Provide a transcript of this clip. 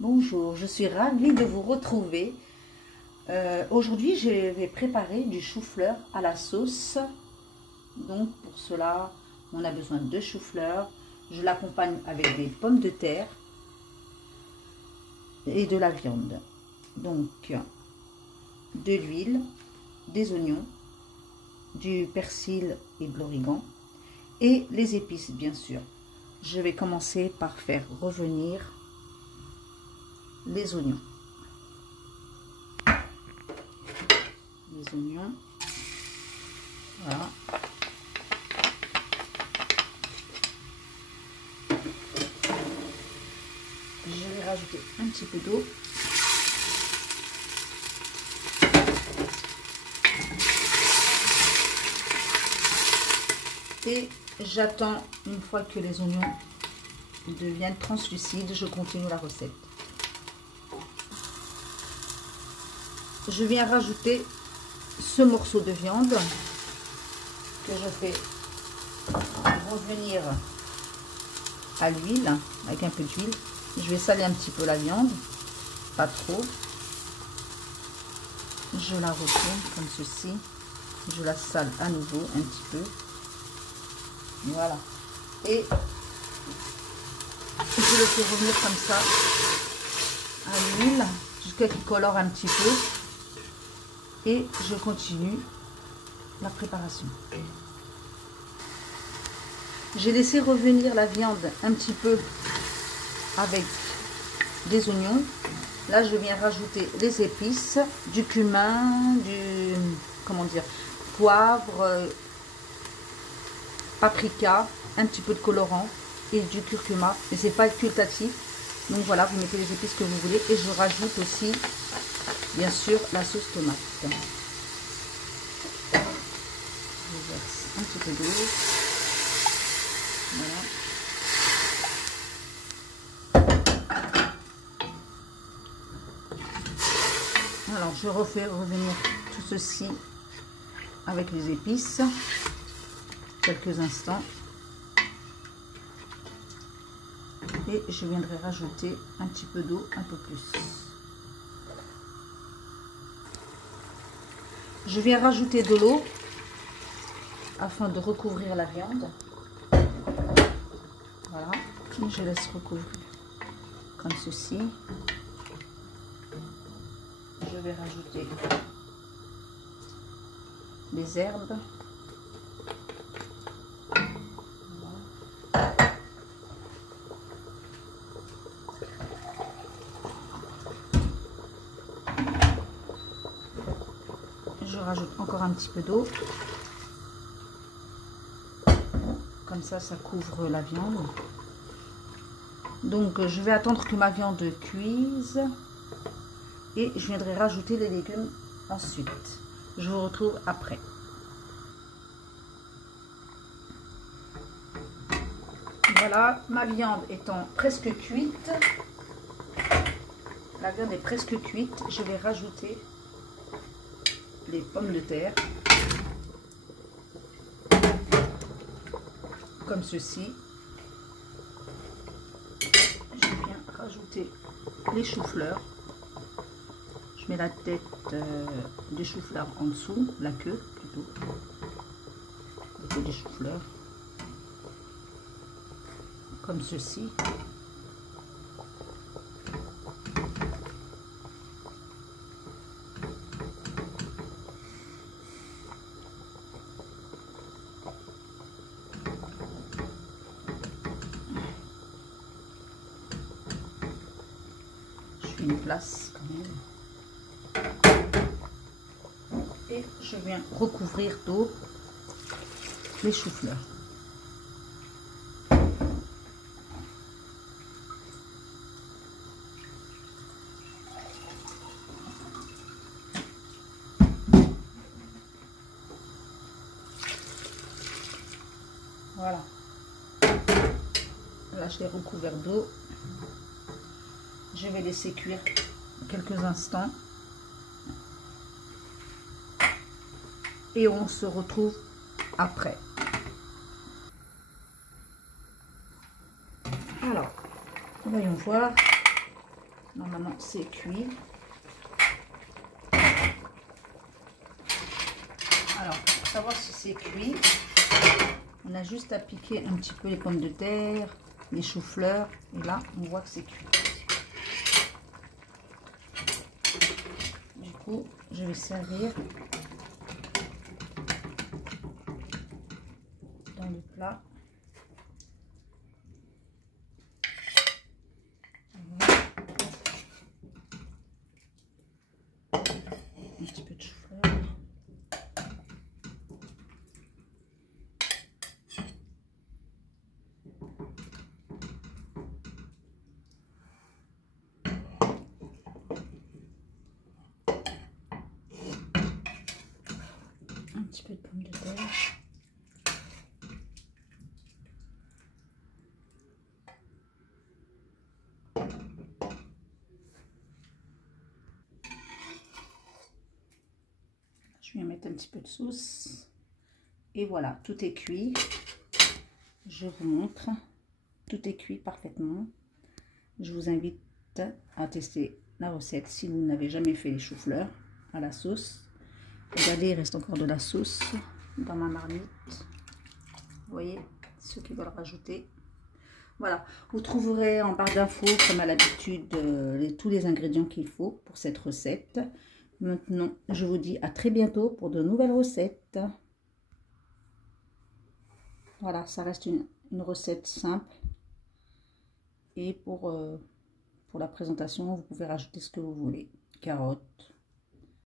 Bonjour, je suis ravie de vous retrouver. Aujourd'hui, je vais préparer du chou-fleur à la sauce. Donc pour cela, on a besoin de chou-fleur. Je l'accompagne avec des pommes de terre et de la viande. Donc de l'huile, des oignons, du persil et de l'origan et les épices bien sûr. Je vais commencer par faire revenir les oignons. Les oignons, voilà. Je vais rajouter un petit peu d'eau. Et j'attends une fois que les oignons deviennent translucides, je continue la recette. Je viens rajouter ce morceau de viande que je fais revenir à l'huile avec un peu d'huile. Je vais saler un petit peu la viande, pas trop. Je la retourne comme ceci. Je la sale à nouveau un petit peu. Voilà. Et je le fais revenir comme ça à l'huile jusqu'à qu'il colore un petit peu. Et je continue la préparation. J'ai laissé revenir la viande un petit peu avec des oignons. Là, je viens rajouter les épices, du cumin, du poivre, paprika, un petit peu de colorant et du curcuma. Mais c'est pas occultatif. Donc voilà, vous mettez les épices que vous voulez. Et je rajoute aussi, bien sûr, la sauce tomate. Je verse un petit peu d'eau. Voilà. Alors, je refais revenir tout ceci avec les épices. Quelques instants. Et je viendrai rajouter un petit peu d'eau, un peu plus. Je viens rajouter de l'eau afin de recouvrir la viande. Voilà, je laisse recouvrir comme ceci. Je vais rajouter les herbes. Je rajoute encore un petit peu d'eau. Comme ça, ça couvre la viande. Donc, je vais attendre que ma viande cuise. Et je viendrai rajouter les légumes ensuite. Je vous retrouve après. Voilà, ma viande étant presque cuite. La viande est presque cuite. Je vais rajouter les pommes de terre. Comme ceci. Je viens rajouter les choux-fleurs. Je mets la tête des choux-fleurs en dessous, la queue plutôt. La queue des choux-fleurs. Comme ceci. Une place quand même. Et je viens recouvrir d'eau les choux-fleurs. Voilà. Là, je l'ai recouvert d'eau. Je vais laisser cuire quelques instants. Et on se retrouve après. Alors, voyons voir. Normalement, c'est cuit. Alors, pour savoir si c'est cuit, on a juste à piquer un petit peu les pommes de terre, les choux-fleurs. Et là, on voit que c'est cuit. Du coup, je vais servir dans le plat. Un petit peu de chou-fleur. Un petit peu de pommes de terre. Je vais mettre un petit peu de sauce. Et voilà, tout est cuit. Je vous montre. Tout est cuit parfaitement. Je vous invite à tester la recette si vous n'avez jamais fait les choux-fleurs à la sauce. Regardez, il reste encore de la sauce dans ma marmite. Vous voyez, ceux qui veulent rajouter. Voilà, vous trouverez en barre d'infos, comme à l'habitude, tous les ingrédients qu'il faut pour cette recette. Maintenant, je vous dis à très bientôt pour de nouvelles recettes. Voilà, ça reste une recette simple. Et pour la présentation, vous pouvez rajouter ce que vous voulez. Carottes,